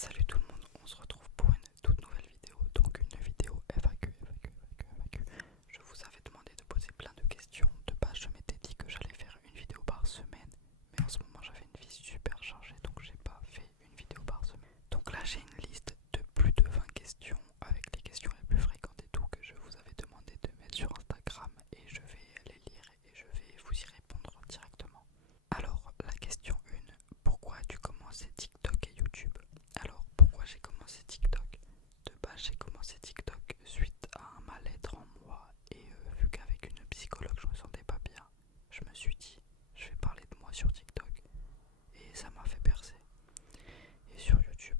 Salut tout le monde, on se retrouve pour une toute nouvelle vidéo, donc une vidéo FAQ. Je vous avais demandé de poser plein de questions. De base, je m'étais dit que j'allais faire une vidéo par semaine, mais en ce moment j'avais une vie super chargée, donc j'ai pas fait une vidéo par semaine. Donc là, j'ai une liste de plus de 20 questions avec les questions les plus fréquentes et tout que je vous avais demandé de mettre sur Instagram, et je vais les lire et je vais vous y répondre directement. Alors, la question 1, pourquoi as-tu commencé TikTok et YouTube? Alors, pourquoi j'ai commencé TikTok? De base, j'ai commencé TikTok suite à un mal-être en moi, et vu qu'avec une psychologue je me sentais pas bien, je me suis dit, je vais parler de moi sur TikTok, et ça m'a fait percer. Et sur YouTube,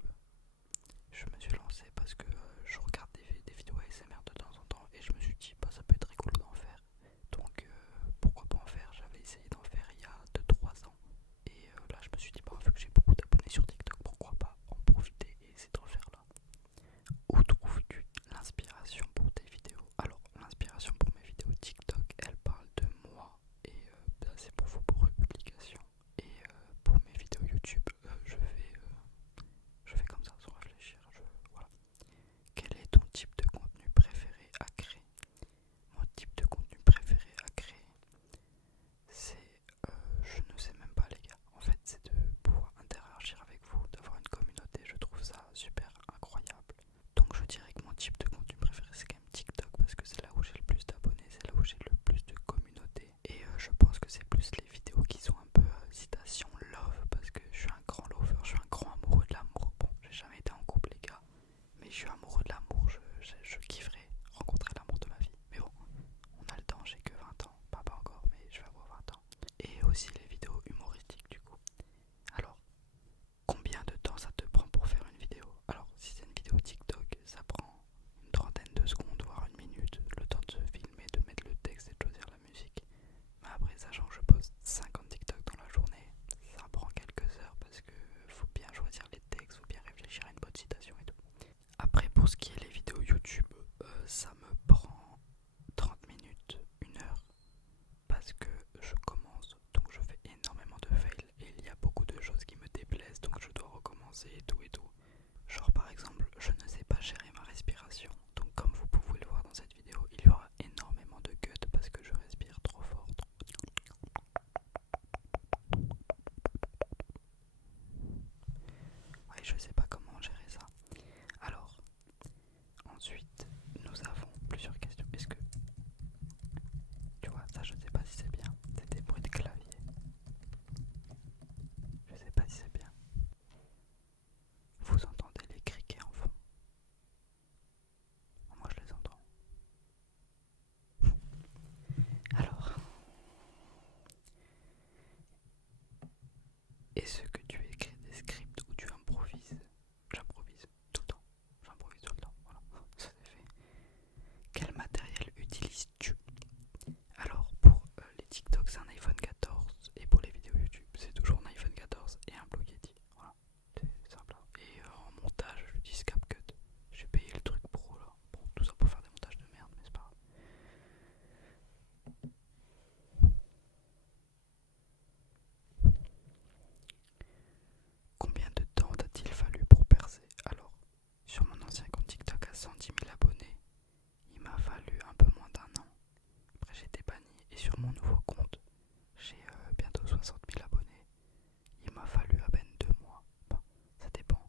je me suis lancé parce que je regarde des vidéos ASMR de temps en temps, et je me suis dit, bah ça peut être rigolo d'en faire. Donc pourquoi pas en faire? J'avais essayé d'en faire il y a 2-3 ans. Et là je me suis dit, bah vu que j'ai beaucoup d'abonnés sur TikTok, pourquoi pas en profiter et essayer d'en faire là. Où trouves-tu l'inspiration pour tes vidéos? Alors l'inspiration pour mes vidéos TikTok, elle parle de moi, et c'est pour vos publications. Et pour mes vidéos YouTube, je fais comme ça sans réfléchir. Voilà. Quel est ton type de contenu préféré à créer? Mon type de contenu préféré à créer, c'est, je ne sais même pas les gars, en fait c'est de pouvoir interagir avec vous, d'avoir une communauté, je trouve ça super incroyable. Donc je dirais que mon type de contenu préféré c'est quand même TikTok, parce que c'est là où j'ai le plus d'abonnés, c'est là où j'ai le plus de communauté. Et je pense que c'est plus les vidéos qui sont un peu citation love, parce que je suis un grand lover, je suis un grand amoureux de l'amour. Bon, j'ai jamais été en couple les gars, mais je suis amoureux de l'amour, je kifferais rencontrer l'amour de ma vie. Mais bon, on a le temps, j'ai que 20 ans, pas encore, mais je vais avoir 20 ans. Et aussi les vidéos humoristiques du coup. Alors, combien de temps ça te prend pour faire une vidéo? Alors, si c'est une vidéo TikTok, ça prend une trentaine de secondes, voire une minute, le temps de se filmer, de mettre le texte et de choisir la musique. Mais après, sachant que je poste 50 TikTok dans la journée, ça prend quelques heures parce que faut bien choisir les textes, faut bien réfléchir à une bonne citation et tout. Après, pour ce qui est les vidéos YouTube, ça me prend 30 minutes, 1 heure, parce que je commence, donc je fais énormément de fails et il y a beaucoup de choses qui me déplaisent, donc je dois recommencer et tout et tout. Genre par exemple, je ne sais pas gérer ma respiration, donc comme vous pouvez le voir dans cette vidéo, il y aura énormément de cut parce que je respire trop fort. Ouais, je sais pas comment gérer ça. Alors, ensuite, nous avons plusieurs questions. Est-ce que tu vois, ça je sais pas si c'est bien. C'est des bruits de clavier. Je sais pas si c'est bien. Vous entendez les criquets en fond? Moi je les entends. Alors, est-ce que tu écris des scripts ou tu improvises? J'improvise tout le temps. J'improvise tout le temps. Voilà, ça c'est fait. Quel matériel utilises-tu? Alors, pour les TikTok, c'est un iPhone 14. Et pour les vidéos YouTube, c'est toujours un iPhone 14 et un Blue Yeti. Voilà, c'est simple. Et en montage, j'utilise CapCut. J'ai payé le truc pro là. Bon, tout ça pour faire des montages de merde, mais c'est pas grave. Combien de temps t'a-t-il fallu pour percer? Alors, sur mon ancien compte TikTok à 110 000 abonnés, il m'a fallu un peu moins d'1 an. Après, j'ai été banni. Et sur mon nouveau compte, j'ai bientôt 60 000 abonnés. Il m'a fallu à peine 2 mois. Enfin, ça dépend.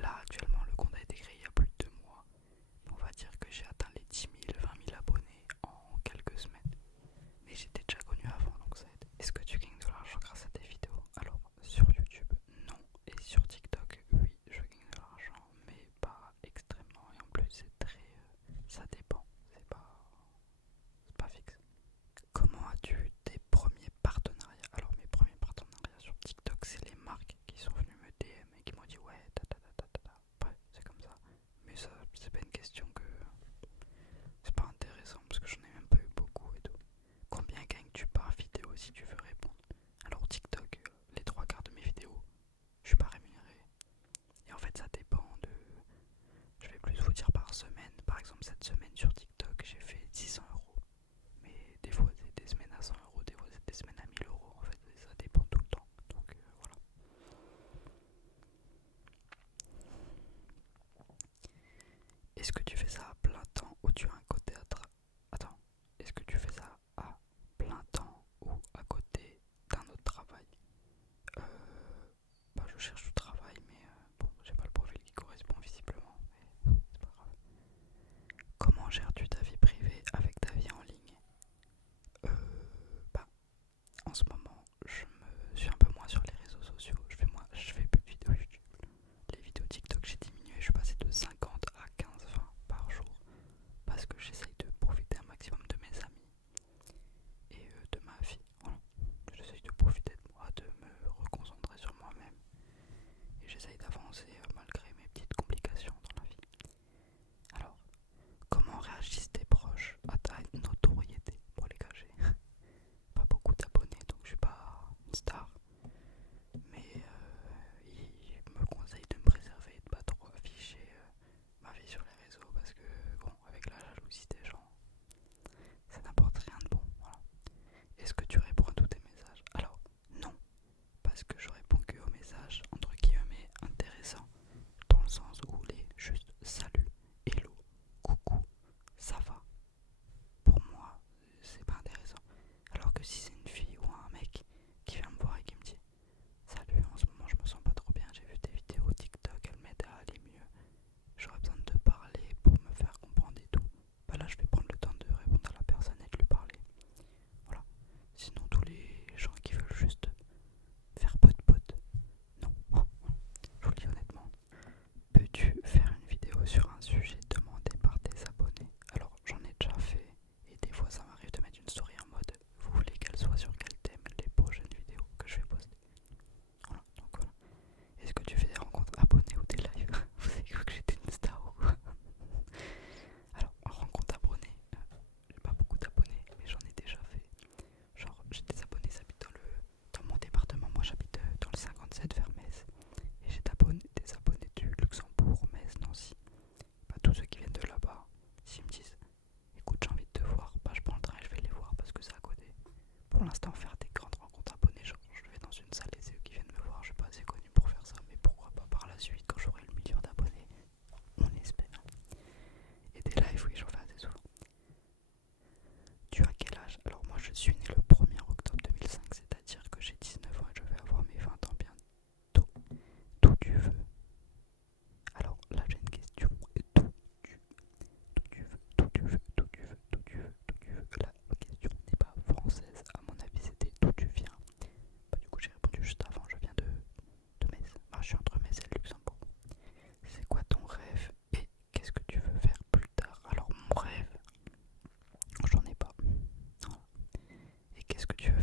Là, actuellement, le compte a été créé il y a plus de 2 mois. On va dire que j'ai atteint les 10 000, 20 000 abonnés en quelques semaines. Mais j'étais déjà connu avant, donc ça aide. Est-ce que tu gagnes de l'argent grâce à tes vidéos? Alors, sur YouTube, non. Et sur TikTok, oui, je gagne de l'argent, mais pas extrêmement. Et en plus, c'est très... ça dépend. C'est pas fixe. Comment as-tu eu tes premiers partenariats? Alors, mes premiers partenariats sur TikTok, c'est les marques qui sont venues me DM et qui m'ont dit ouais, ta ta ta ta ta ta. Bref, c'est comme ça. Mais ça, c'est pas une question que... c'est pas intéressant parce que j'en ai même pas eu beaucoup et tout. Combien gagnes-tu par vidéo si tu veux répondre? Alors TikTok, les 3 quarts de mes vidéos, je suis pas rémunéré. Et en fait ça dépend de... je vais plus vous dire par semaine. Par exemple cette semaine sur TikTok j'ai fait 600 euros. Mais des fois c'est des semaines à 100 euros, des fois c'est des semaines à 1000 euros. En fait ça dépend tout le temps. Donc voilà. Qu'est-ce que tu veux